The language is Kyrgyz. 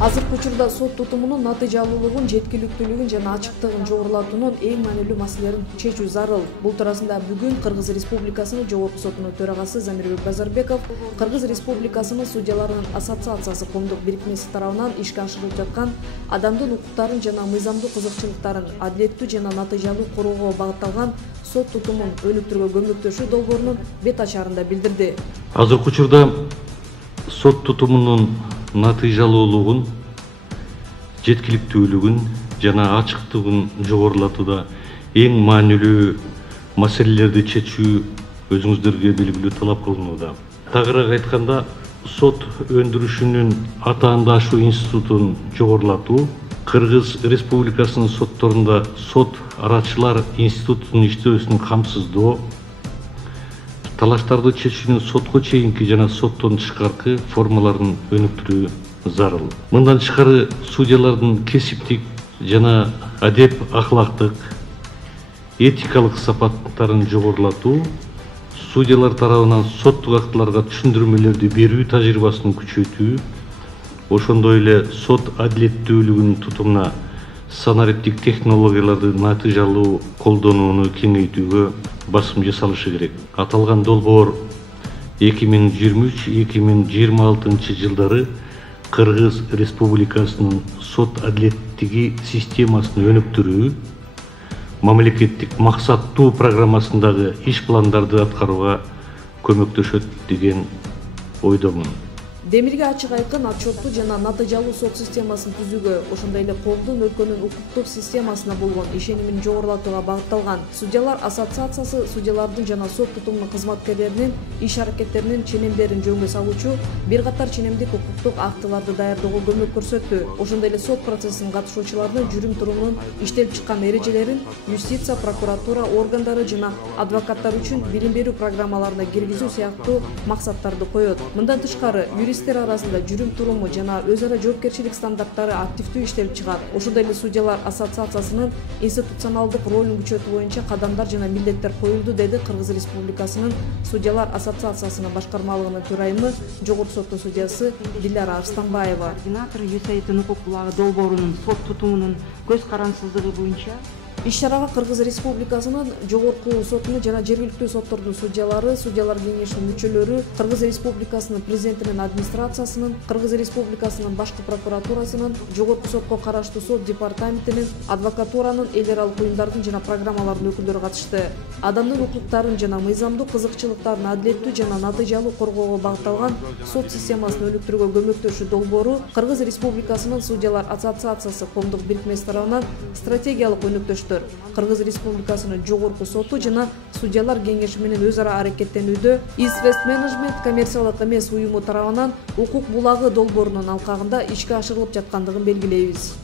Азыркы учурда сот тутумунун натыйжалуулугун, жеткиликтүүлүгүн жана ачыктыгын жогорулатуунун эң маанилүү маселелерин чечүү зарыл. Бул туурасында бүгүн Кыргыз Республикасынын Жогорку сотунун төрагасы Замирбек Базарбеков Кыргыз Республикасынын судьяларынын ассоциациясы коомдук бирикмеси тарабынан ишке ашырылып жаткан адамдын укуктарын жана мыйзамдуу кызыкчылыктарын адилеттүү жана натыйжалуу короого багытталган сот тутумун өнүктүрүүгө көмөктөшүү долбоорунун бет ачарында билдирди. Азыркы учурда сот тутумунун натыйжалуулугун, жеткиликтүүлүгүн жана ачыктыгын жогорулатууда эң маанилүү маселелерди чечүү өзүңүздөргө белгилүү талап кылынууда. Тагыраак айтканда, сот өндүрүшүнүн атаандашуу институтун жогорулатуу, Кыргыз Республикасынын сотторунда сот арачылар институтунун иштөөсүн камсыздоо, талаштарды чечүүнүн сотко чейинки жана соттон тышкаркы формаларын өнүктүрүү зарыл. Мындан тышкары судьялардын кесиптик жана адеп ахлактык, этикалык сапаттарын жогорулатуу, судьялар тарабынан соттук актыларга түшүндүрмөлөрдү берүү тажрыйбасын күчөтүү, ошондой эле сот адилеттүүлүгүнүн тутумуна санариптик технологияларды натыйжалуу колдонууну кеңейтүүгө басым жасалышы керек. Аталган долбоор 2023-2026 жылдары Кыргыз Республикасынын сот адилеттиги системасын өнүктүрүү, мамлекеттик максаттуу программасындагы иш пландарды аткарууга көмөктөшөт деген ойдомун. Демирге ачык айкын отчеттуу жана натыйжалуу сот системасын түзүүгө, ошондой эле коомдун өлкөнүн укуктук системасына болгон ишенимин жогорулатууга багытталган. Судьялар ассоциациясы судьялардын жана сот тутумунун кызматкерлеринин иш аракеттеринин ченемдерин жөнгө салуучу бир катар ченемдик укуктук актыларды даярдоого көмөк көрсөттү. Ошондой эле сот процессинин катышуучуларынын жүрүм турумунун иштелип чыккан эрежелерин юстиция, прокуратура органдары жана адвокаттар үчүн билим берүү программаларына киргизүү сыяктуу максаттарды коет. Мындан тышкары юристтер арасында жүрүм туруму жана өз ара жоопкерчилик стандарттары активдүү иштелип чыгат. Ошондой эле судьялар ассоциациясынын институционалдык ролун күчөтүү боюнча кадамдар жана милдеттер коюлду, деди Кыргыз Республикасынын судьялар ассоциациясынын башкармалыгынын төрайымы, Жогорку соттун судьясы Диляра Арстанбаева. Координатор ЮСАИДтин укук булагы долбоорунун сот тутумунун көз карансыздыгы боюнча Иш чарага Кыргыз Республикасынын Жогорку сотунун жана жергиликтүү соттордун судьялары, судьялар кеңешинин мүчөлөрү, Кыргыз Республикасынын президентинин администрациясынын, Кыргыз Республикасынын башкы прокуратурасынын, Жогорку сотко караштуу сот департаментинин, адвокатуранын, эл аралык уюмдардын жана программалардын өкүлдөрү катышты. Адамдын укуктарын жана мыйзамдуу кызыкчылыктарын адилеттүү жана натыйжалуу коргоого багытталган сот системасын өнүктүрүүгө көмөктөшүү долбоору Кыргыз Республикасынын судьялар ассоциациясы коомдук бирикмеси тарабынан стратегиялык өнүктөштөр, Кыргыз Республикасынын Жогорку соту жана судьялар кеңеши менен өз ара аракеттенүүдө East-West Management коммерциялык эмес уюму тарабынан укук булагы долбоорунун алкагында ишке ашырылып жаткандыгын белгилейбиз.